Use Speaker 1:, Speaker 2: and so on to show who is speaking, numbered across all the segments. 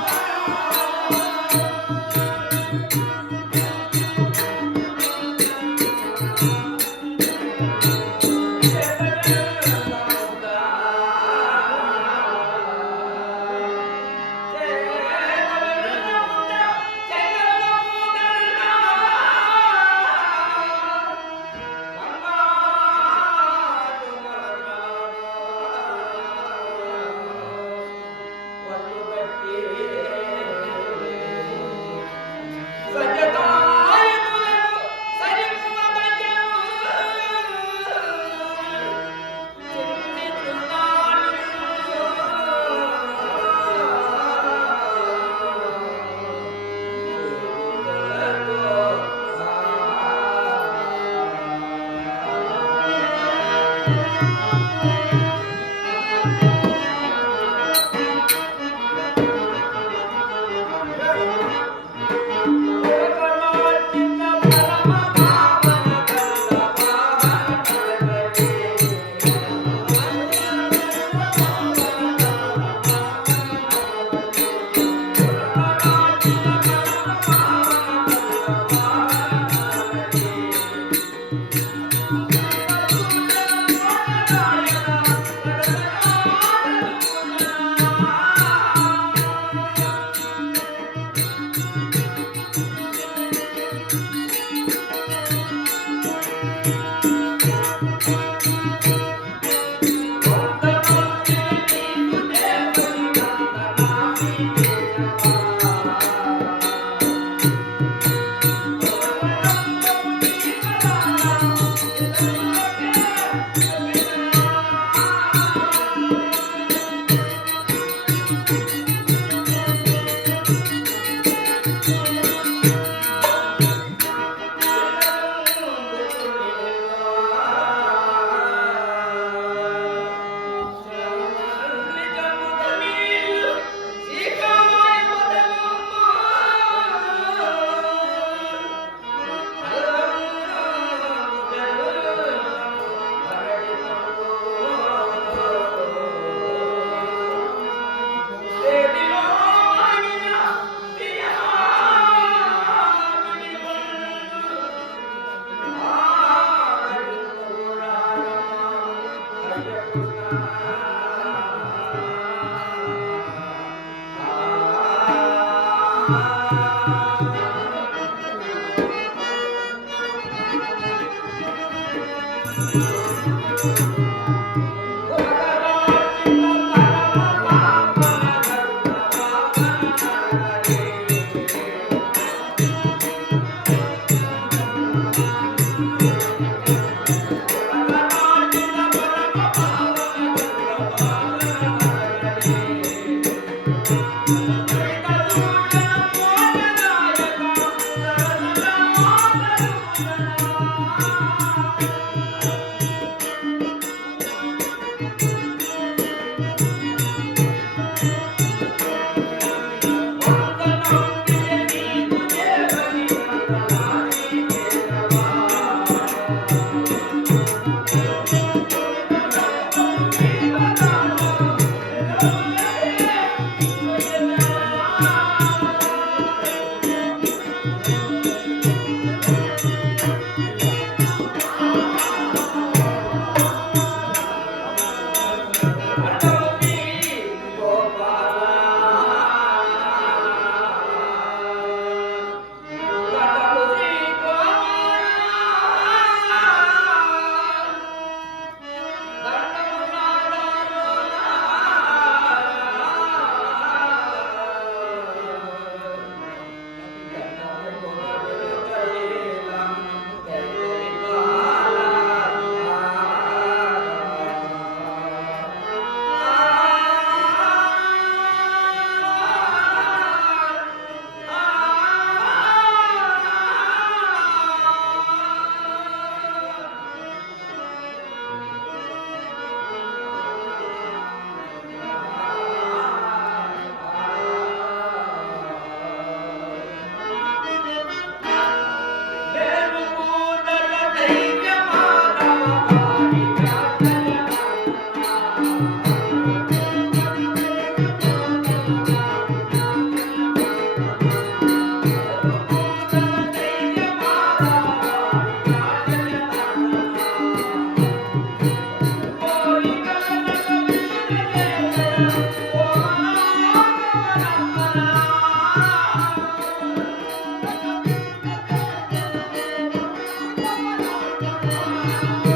Speaker 1: Thank you. Thank you.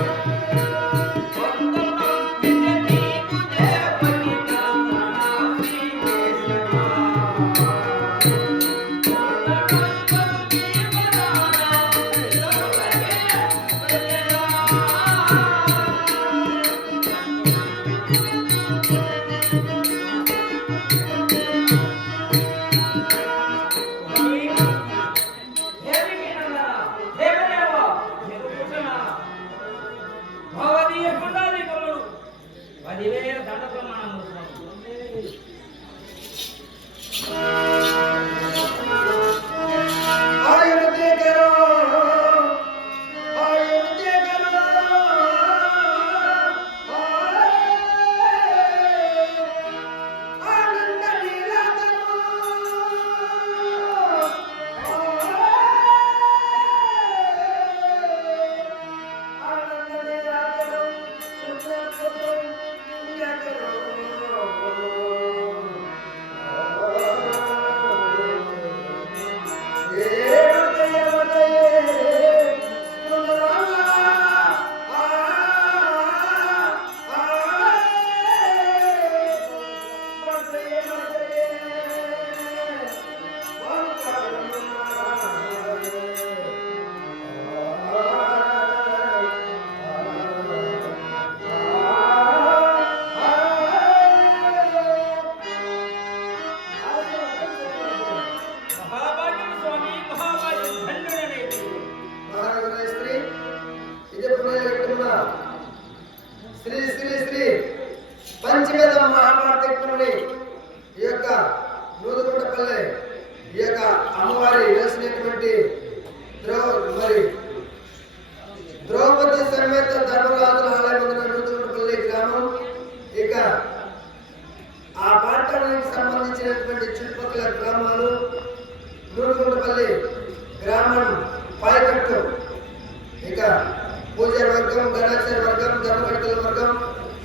Speaker 1: Shri Shri పంచవేద మహామార్థకుని ఈ యొక్క నూదుకుంటపల్లె ఈ యొక్క అమ్మవారి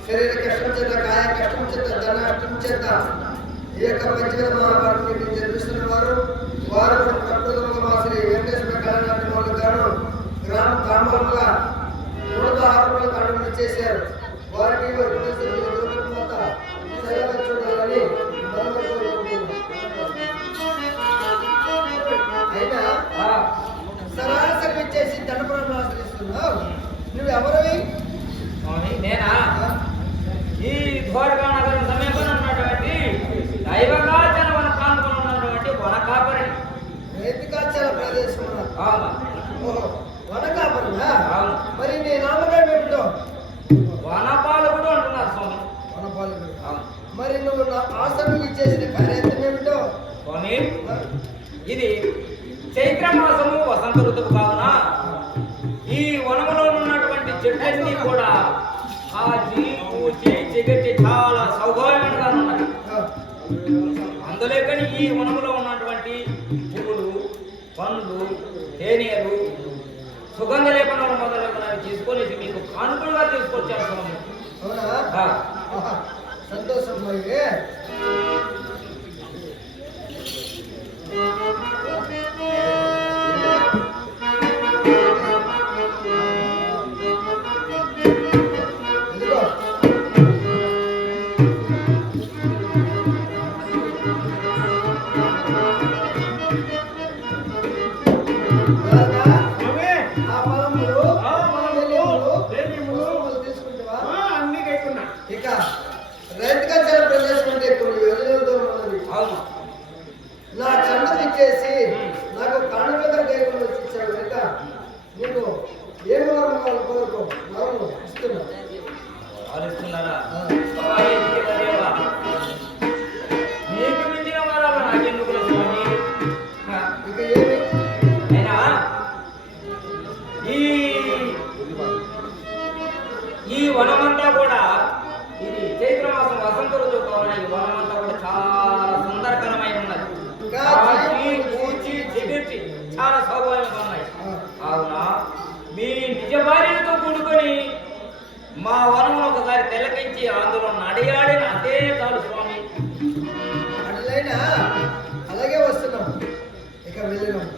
Speaker 2: शरीर
Speaker 1: के सूचना का एक
Speaker 2: सूचना दाना सूचना
Speaker 1: ये
Speaker 2: कब
Speaker 1: जल्द के लिए నాకు ఇచ్చేసిన కార్యక్రమం ఏమిటో?
Speaker 2: ఇది 小 మా వరం ఒకసారి తిలకించి అందులో నడియాడిన అదే కాదు స్వామి.
Speaker 1: అలాగే వస్తున్నాం. ఇక వెళ్ళినాం.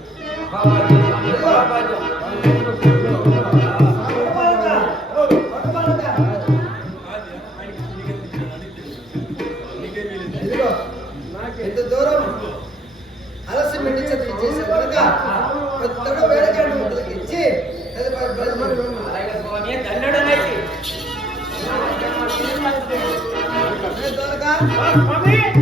Speaker 1: ఎంత దూరం అలసి మెండి చదివి చేసే కనుక కొత్తగా వేడకండి
Speaker 2: అలాగే స్వామి
Speaker 3: Hadi.